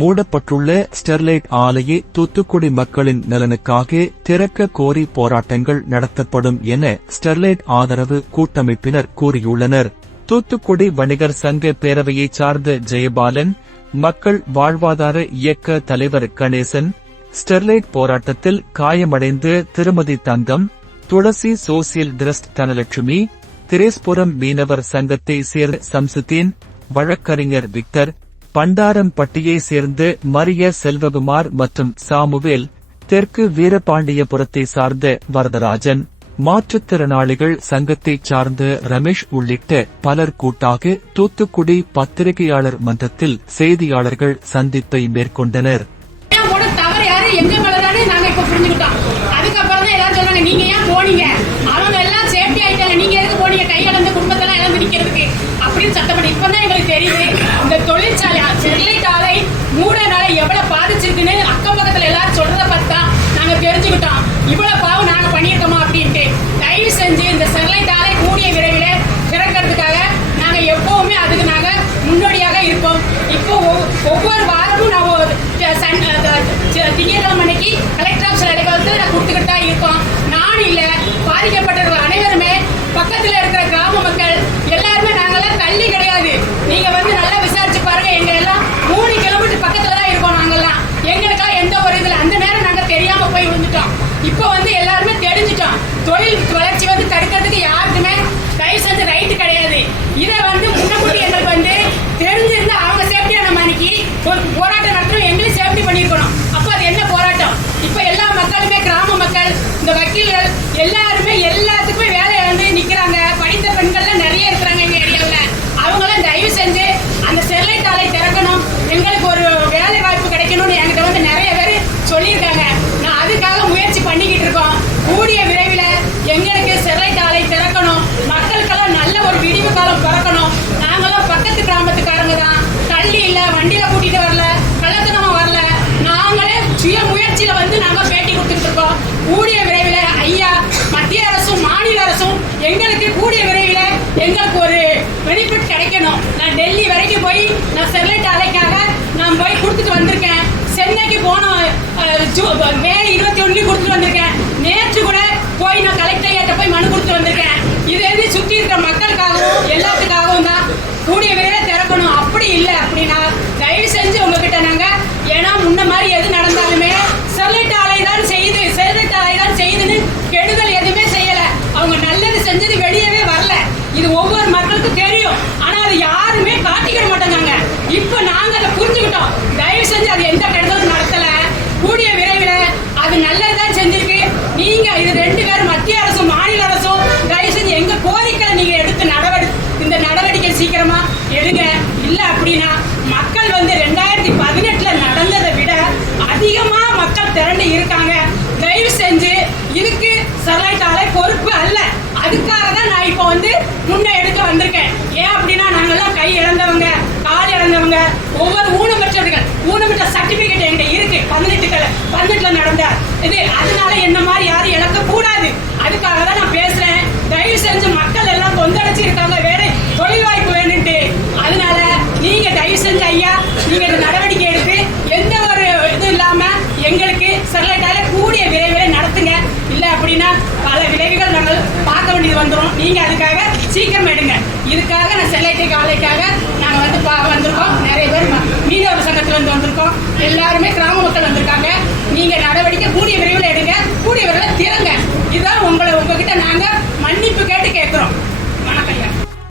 மூடப்பட்டுள்ள Sterlite ஆலையை தூத்துக்குடி மக்களின் நலனுக்காக திறக்க கோரி போராட்டங்கள் நடத்தப்படும் என ஸ்டெர்லைட் ஆதரவு கூட்டமைப்பினர் கூறியுள்ளனர். தூத்துக்குடி வணிகர் சங்க பேரவையைச் சார்ந்த ஜெயபாலன், மக்கள் வாழ்வாதார இயக்க தலைவர் கணேசன், ஸ்டெர்லைட் போராட்டத்தில் காயமடைந்து திருமதி தங்கம், துளசி சோசியல் டிரஸ்ட் தனலட்சுமி, திரேஸ்புரம் மீனவர் சங்கத்தை சேர்ந்த சம்சுதீன், வழக்கறிஞர் விக்டர், பண்டாரம்பட்டியை சேர்ந்த மரிய செல்வகுமார் மற்றும் சாமுவேல், தெற்கு வீரபாண்டியபுரத்தை சார்ந்த வரதராஜன், மாற்றுத்திறனாளிகள் சங்கத்தைச் சார்ந்த ரமேஷ் உள்ளிட்ட பலர் கூட்டாக தூத்துக்குடி பத்திரிகையாளர் மன்றத்தில் செய்தியாளர்கள் சந்திப்பை மேற்கொண்டனர். நீங்க ஏன் போனீங்க? அவங்க எல்லாம் சேஃப்டி ஆயிட்டாங்க, நீங்க எதுக்கு போனீங்க? கையிழந்த குடும்பத்தெல்லாம் இழந்து நிக்கிறதுக்கு அப்படின்னு சத்தப்படி. இப்பதான் எங்களுக்கு தெரியுது இந்த தொழிற்சாலை ஸ்டெர்லைட் ஆலை மூடனால எவ்வளவு பாதிச்சிருக்குன்னு அக்கம் பக்கத்துல எல்லாரும் சொல்றத பார்த்தா நாங்க தெரிஞ்சுக்கிட்டோம். இவ்வளவு பாவம் நாங்க பண்ணியிருக்கோமா அப்படின்ட்டு. தயவு செஞ்சு இந்த ஸ்டெர்லைட் ஆலை கூடிய விரைவில் திறக்கிறதுக்காக நாங்க எப்பவுமே அதுக்கு நாங்க முன்னோடியாக இருப்போம். இப்போ ஒவ்வொரு வாரமும் நான் திங்கட்கிழமை அன்னைக்கு கலெக்டர் ஆஃபீஸ்ல வந்து நான் கொடுத்துக்கிட்டு தான் இருக்கோம். நான் இல்ல, பாதிக்கப்பட்டவர்கள் அனைவருமே பக்கத்துல இருக்கிற கிராம மக்கள் எல்லாருமே நாங்கெல்லாம் தள்ளி கிடையாது. நீங்க வந்து நல்லா விசாரிச்சு பாருங்க, எங்க எல்லாம் 3 கிலோமீட்டர் பக்கத்துல தான் இருக்கோம். நாங்கெல்லாம் எங்களுக்கா எந்த ஒரு இதுல அந்த நேரம் நாங்க தெரியாம போய் விழுந்துட்டோம். இப்போ வந்து எல்லாருமே தெரிஞ்சுட்டோம். தொழில் வளர்ச்சி வந்து தடுக்கிறதுக்கு யாருக்குமே தயவு செஞ்சு ரைட்டு கிடையாது. இதை வந்து முன்னக்கூட்டி எங்களுக்கு வந்து தெரிஞ்சிருந்து அவங்க சேஃப்டியான மணிக்கு ஒரு போராட்டம் நடத்தணும், எங்களையும் சேஃப்டி பண்ணிருக்கணும். அப்போ அது என்ன போராட்டம்? இப்ப எல்லா மக்களுமே கிராம மக்கள், இந்த வக்கீல்கள் எல்லாருமே எல்லாத்துக்குமே வேலை இழந்து நிக்கிறாங்க. படித்த பெண்கள்லாம் நிறைய இருக்கிறாங்க எங்க ஏரியாவில். அவங்களாம் தயவு செஞ்சு அந்த ஸ்டெர்லைட் ஆலை திறக்கணும், எங்களுக்கு ஒரு வேலை வாய்ப்பு கிடைக்கணும்னு என்கிட்ட வந்து நிறைய பேர் சொல்லியிருக்காங்க. நான் அதுக்காக முயற்சி பண்ணிக்கிட்டு இருக்கோம். கூடிய விரைவில் எங்களுக்கு ஸ்டெர்லைட் ஆலை திறக்கணும், மக்களுக்கெல்லாம் நல்ல ஒரு விடிவு காலம் பிறக்கணும். நாங்களும் பக்கத்து கிராமத்துக்காரங்க தான், தள்ளி இல்ல, வண்டியில கூட்டிட்டு வரல, கள்ளத்தனமா வரல, நாங்களே சுய முயற்சியில வந்து நாங்க பேட்டி கொடுத்துட்டு இருக்கோம். கூடிய விரைவில் ஐயா மத்திய அரசும் மாநில அரசும் எங்களுக்கு கூடிய விரைவில் எங்களுக்கு ஒரு பெனிஃபிட் கிடைக்கணும். நான் டெல்லி வரைக்கும் போய் நான் ஸ்டெர்லைட் ஆலைக்காக நான் போய் கொடுத்துட்டு வந்திருக்கேன். சென்னைக்கு போன மே 21 கொடுத்துட்டு வந்திருக்கேன். நேற்று கூட போய் நான் கலெக்டர் போய் மனு கொடுத்துட்டு வந்திருக்கேன். இது எது சுற்றி இருக்கிற மக்களுக்காகவும் எல்லாத்துக்காகவும் தான் கூடிய விரைவில் திறக்கணும். அப்படி இல்லை அப்படின்னா தயவு செஞ்சு உங்ககிட்ட நாங்க, ஏன்னா முன்ன மாதிரி எது நடந்தாலுமே ஸ்டெர்லைட் ஆலை தான் செய்யுது, ஸ்டெர்லைட் ஆலை தான் செய்யுதுன்னு கெடுதல் எதுவுமே செய்யல. அவங்க நல்லது செஞ்சது வெளியவே வரல. இது ஒவ்வொரு மக்களுக்கும் தெரியும். ஆனா அதை யாருமே காட்டிக்கிட மாட்டாங்க. இப்ப நாங்க அதை புரிஞ்சுக்கிட்டோம். தயவு செஞ்சு அது எந்த கெடுதலும் நடத்தல. கூடிய விரைவில் அது நல்லதுதான் செஞ்சிருக்கு. நீங்க இது 2 பேரும் மத்திய அரசும் மாநில அரசும் தயவு செஞ்சு எங்க கோரிக்கை நீங்க எடுத்து இந்த நடவடிக்கை சீக்கிரமா எடுங்க. இல்ல அப்படின்னா மக்கள் வந்து 2018 நடந்ததை விட அதிகமா மக்கள் திரண்டு இருக்காங்க. தயவு செஞ்சு இதுக்கு ஸ்டெர்லைட் ஆலை பொறுப்பு அல்ல. அதுக்காக தான் நான் இப்போ வந்து முன்ன எடுக்க வந்திருக்கேன். ஏன் அப்படின்னா நாங்கெல்லாம் கை இழந்தவங்க, கால் இழந்தவங்க, ஒவ்வொரு ஊனமற்ற சர்டிபிகேட் என்கிட்ட இருக்கு. 18 நடந்த இது. அதனால என்ன மாதிரி யாரும் இழக்க கூடாது. அதுக்காக தான் நான் பேசுறேன். தயவு செஞ்சு மக்கள் எல்லாம் கொந்தளிச்சு இருக்காங்க, வேற தொழில் வாய்ப்பு வேணும்ட்டு. அதனால நீங்க தயவு செஞ்சு ஐயா நீங்க இந்த நடவடிக்கை எடுத்து எந்த ஒரு இது இல்லாம எங்களுக்கு ஸ்டெர்லைட் ஆலை கூடிய விரைவில் நடத்துங்க. இல்ல அப்படின்னா பல விளைவுகள் நாங்கள் பார்க்க வேண்டியது வந்துடும். நீங்க அதுக்காக சீக்கிரம் எடுங்க. இதுக்காக நான் ஸ்டெர்லைட் ஆலைக்காக நாங்க வந்து வந்திருக்கோம். நிறைய பேர் மீனவர் சங்கத்துல இருந்து வந்திருக்கோம். எல்லாருமே கிராம மக்கள் வந்திருக்காங்க. நீங்க நடவடிக்கை கூடிய விரைவில் எடுங்க, கூடிய விரைவில் திறங்க. இதுதான் உங்ககிட்ட நாங்க மன்னிப்பு